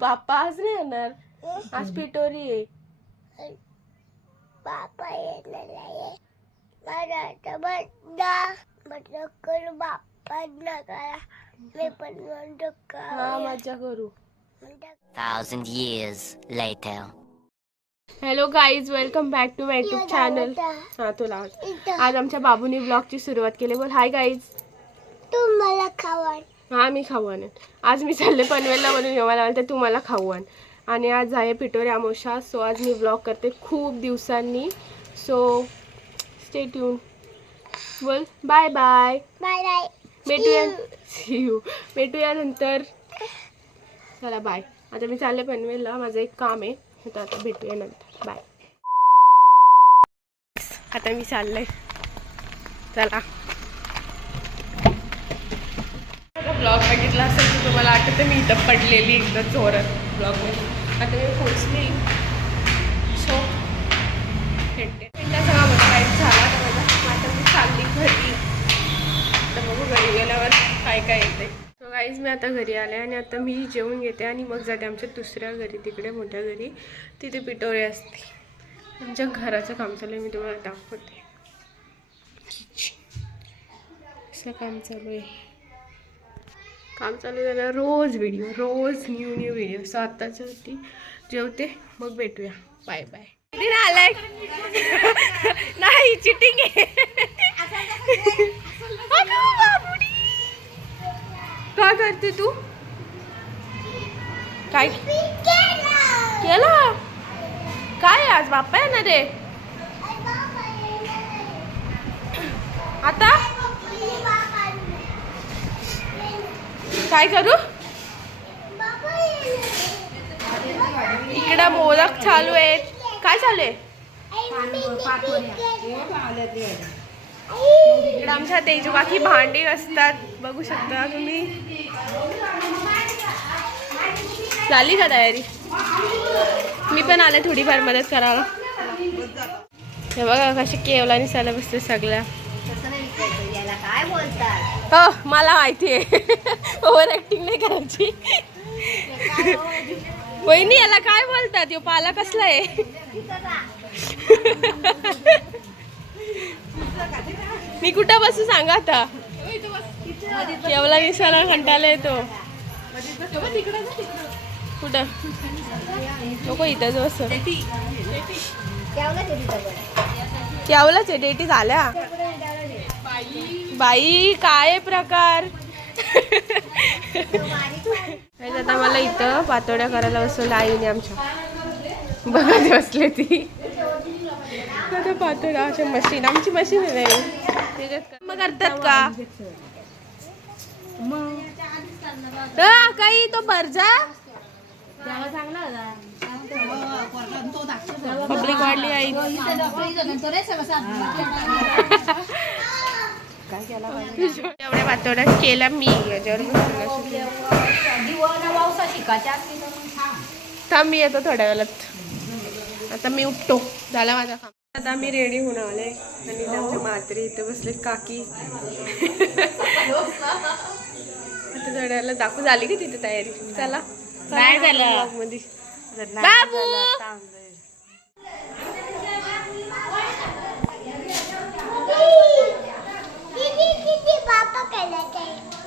पापा आज नाही येणार, आज पिटोरी आहे. पापा येणार आहे. मला म्हटलं करू बाप्पा नका मी पण म्हणतो का. हा मजा करू. 1,000 years later. Hello guys, welcome back to my YouTube channel. हा तुला आज आमच्या बाबूनी ब्लॉगची सुरुवात केली. बोल हाय गाईज. तू मला खावान. हा मी खाऊन. आज मी चालले पनवेलला म्हणून मला म्हणते तू मला खाऊन. आणि आज आहे पिटोरी अमावस्या. सो आज मी ब्लॉग करते खूप दिवसांनी. So stay tuned. बोल बाय बाय. Bye bye. भेटूया. See you. भेटूया नंतर. चला बाय. आता मी चालले पनवेलला, माझं एक काम आहे. तर आता भेटूया नंतर. बाय. आता मी चालले. चला. ब्लॉग बघितला असेल तर तुम्हाला आठवतं मी इथं पडलेली एकदम जोरात ब्लॉगमध्ये. आता मी पोचली. सो भेटते. मिनटाचा काम होता काय झाला तर माझा. आता मी चालली घरी. तर बघू घरी गेल्यावर काय काय येते. सो गाईज मी आता घरी आले आणि आता मी जेवून घेते आणि मग जाते आमच्या दुसऱ्या घरी, तिकडे मोठ्या घरी. तिथे पिटोरी असते. आमच्या घराचं काम चालू आहे, मी तुम्हाला दाखवते. असं काम चालू आहे. काम चालू झालं रोज व्हिडिओ, रोज न्यू व्हिडिओ. सो आत्ताच्या होती जेवते, मग भेटूया. Bye bye. किती आलाय नाही चिटिंग आहे. काय करते तू? काय केला? काय आज बाप्पा येणार रे? आता काय करू? इकडं मोदक चालू आहेत. काय चालू आहे? इकडं आमच्या तेजू काकी भांडी असतात, बघू शकता तुम्ही. झाली का तयारी? मी पण आले थोडीफार मदत करायला. हे बघा कशी केवला निसायला बसते सगळ्या. हो मला माहिती आहे. ओव्हर ऍक्टिंग नाही करायची. वहिनी याला काय बोलतात? यो पाला कसला आहे? मी कुठं बसू सांगा आता. केवला निसायला कंटाळा येतो. कुठं नको इथंच बस. केवलाच आहे. डेटी झाल्या बाई. काय प्रकार. आता मला इथं पातोड्या करायला बसवलं आईने आमच्या. बघत बसले ती. आता पातोड्या अशा मशीन, आमची मशीन आहे त्याच्यात मग करतात का काही. तो भरजा पब्लिक वाढली आई. एवढ्या पातोड्या केल्या मी. याच्यावर थांब मी येतो थोड्या वेळात. आता मी उठतो. झाला माझा काम. आता मी रेडी होऊन आले आणि आमच्या म्हातारी इथे बसले काकी. आता थोड्या वेळेला दाखवू. झाली की तिथे तयारी? चला. नाही झालं मध्ये. बाबू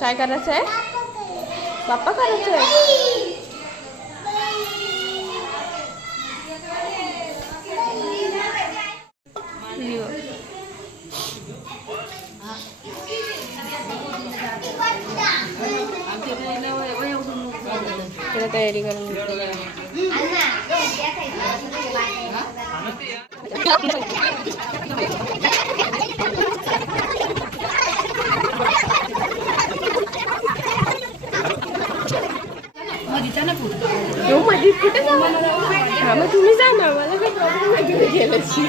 काय करायचं आहे? बाप्पा करायचं आहे. तयारी करून मध्ये कुठे जा. हा मग तुम्ही जा ना. मला काही प्रॉब्लेम नाही तुम्ही गेल्याची.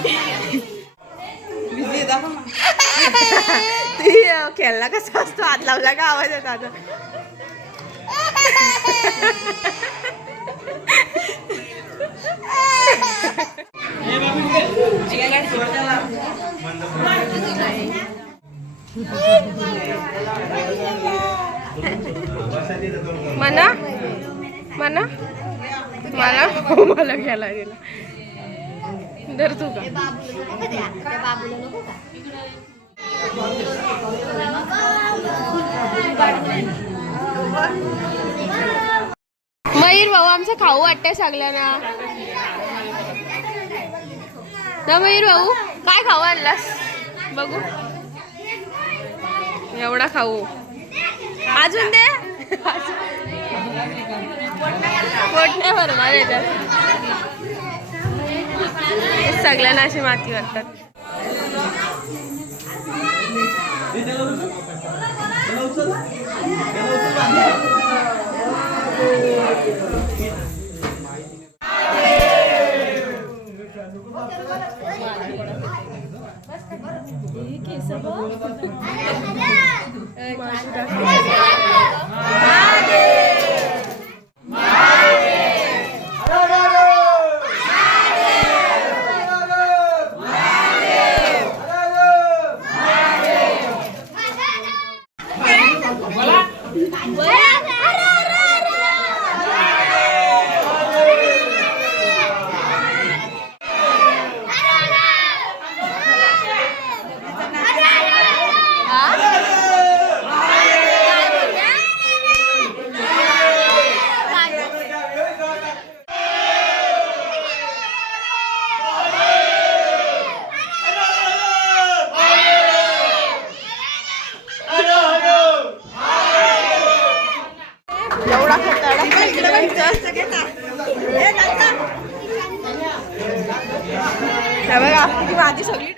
ती खेळला कसा असतो. हात लावला का आवाज येतो. आता मना मना मला मला घ्यायला दिला धर तू का मयूर भाऊ आमचं खाऊ वाटतंय सगळ्यांना ना मयूर भाऊ काय खाऊ आणलास बघू एवढा खाऊ अजून दे पोट नाही भरणार याच्यात सगळ्यांना अशी माती वाटतात बघा माझी सगळी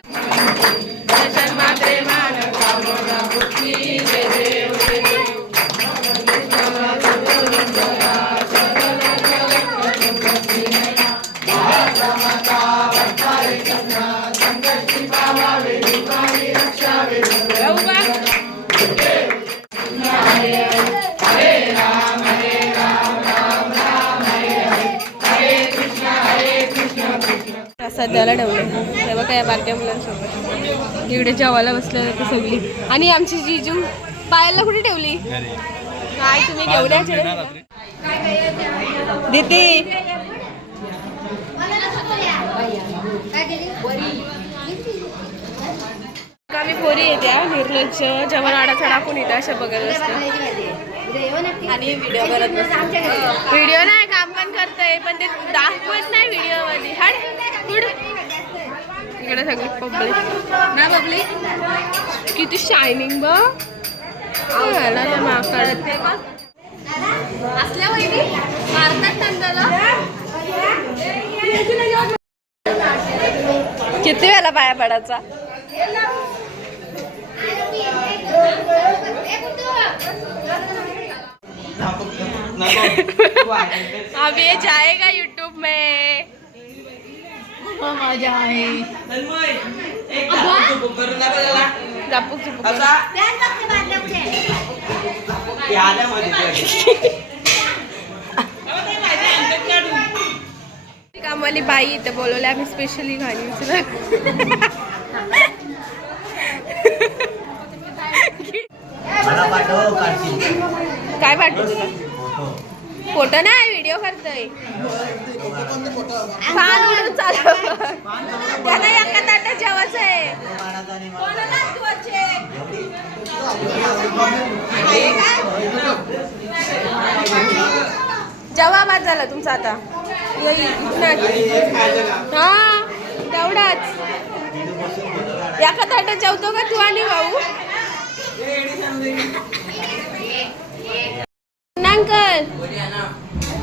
सध्याला ठेवले हे बघा या बारक्या मुलांसोबत इकडे जेवायला बसले होते सगळी आणि आमची जीजू पायाला कुठे ठेवली काय तुम्ही घेऊन दीदी आम्ही पोरी येत्या निर्लज्ज जेवण आडाचा टाकून येत्या अशा बघत असते आणि व्हिडिओ करत नसते व्हिडिओ नाही काम पण करतय पण ते दाखवत नाही व्हिडिओ मध्ये हाड इकडे सगळी पब्लिक ना पब्लिक किती शायनिंग बघ असल्या वहिनी मारतात नंदाला किती वेळा पाया पडायचा अब ये जाएगा यूट्यूब में मजा आहे कामवाली बाई इथे बोलवले आम्ही स्पेशली गाणी काय पाठवू तुला फोटो नाही व्हिडिओ करतोय त्याला एका ताटात जेवायचं आहे जेव्हा बाद झाला तुमचा आता हा तेवढाच एका ताटात जेवतो का तू आणि भाऊ अंकल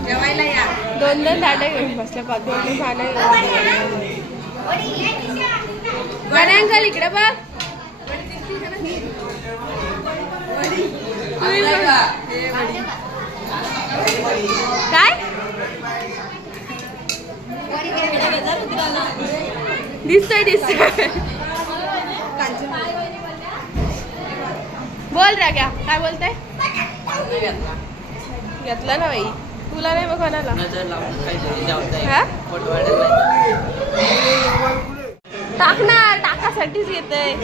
जेवायला या दोन ताटे घेऊन बसल्या पाठवून खाणं अंकल इकडे बघ काय दिसतोय बोल रा क्या काय बोलताय घेतला ना बाई तुला नाही बघ कोणाला टाकणार टाकासाठीच येतंय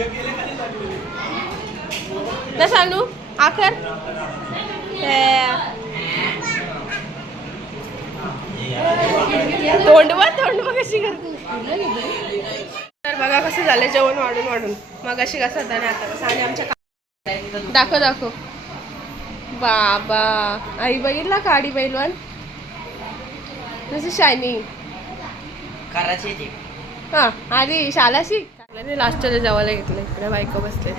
ना सानू आकर तोंड कशी करते. तर बघा कसं झालं जेवण वाढून वाढून. मग अशी कसं होता आणि आता कसं. आणि आमच्या दाखव बाबा आई बघितला काडी बैलवान शायनिंग करायची हा आधी शाला शिक लास्टला जेवायला घेतलं. इकडे बायको बसले.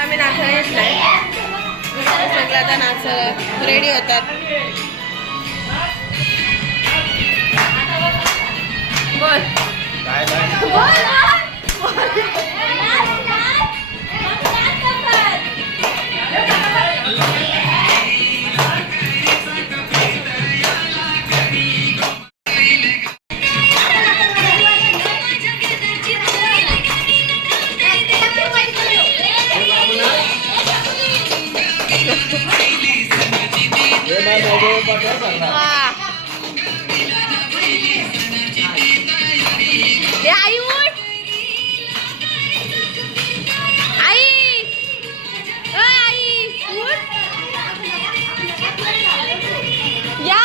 आम्ही नाचायला घेतलाय. सगळं आता नाच रेडी होतात. बोल आई उठ आई उठ या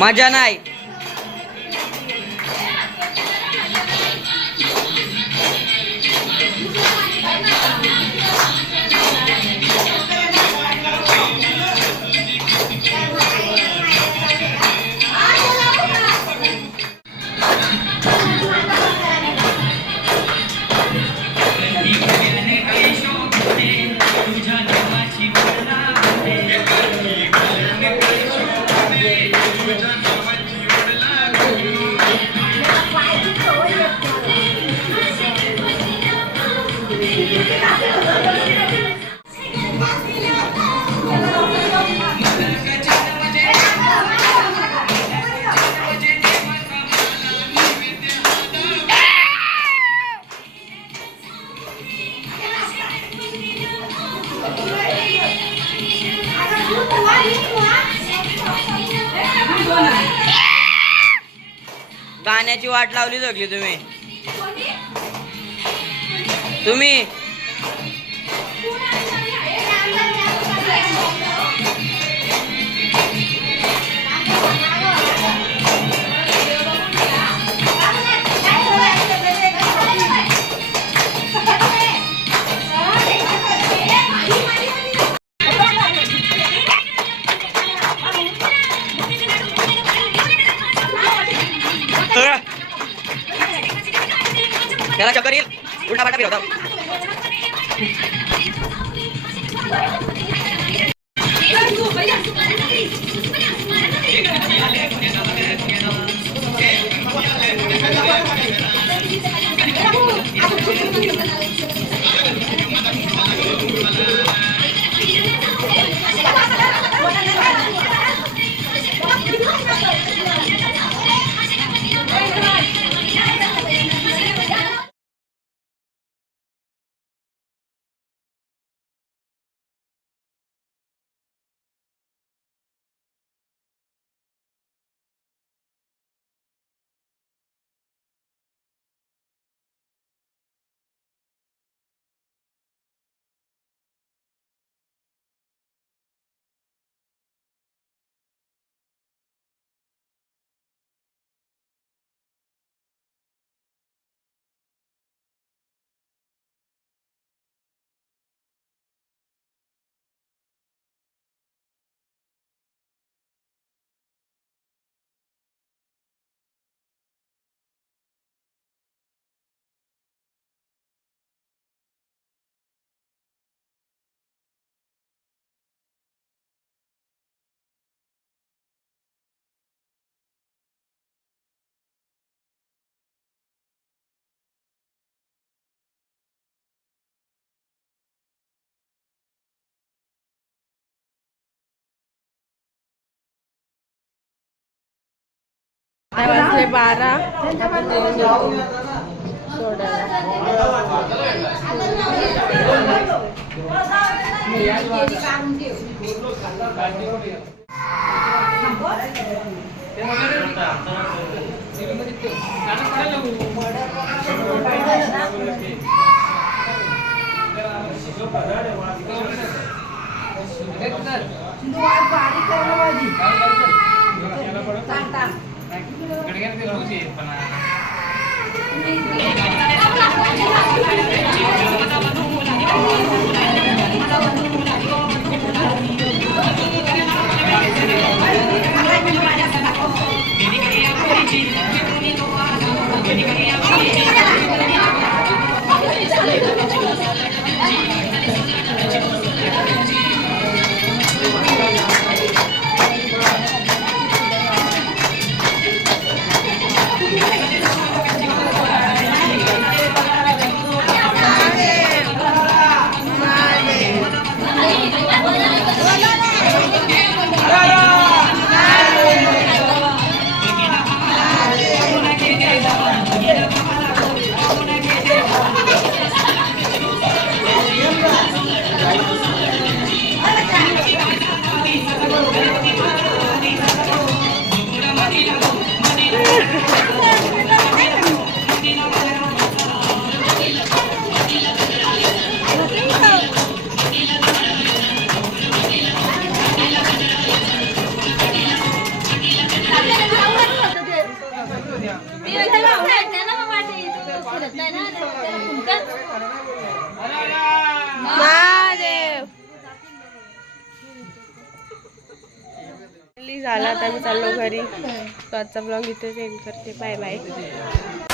मजा नाही. गाण्याची वाट लावली सगळी तुम्ही त्याला चक्कर येईल. उलटा पालटा फिरवता. आता वाजले 12. आता देऊन येतो सोडायला. झाला आता मी चाललो घरी. तो आजचा ब्लॉग इथे एंड करते. Bye bye.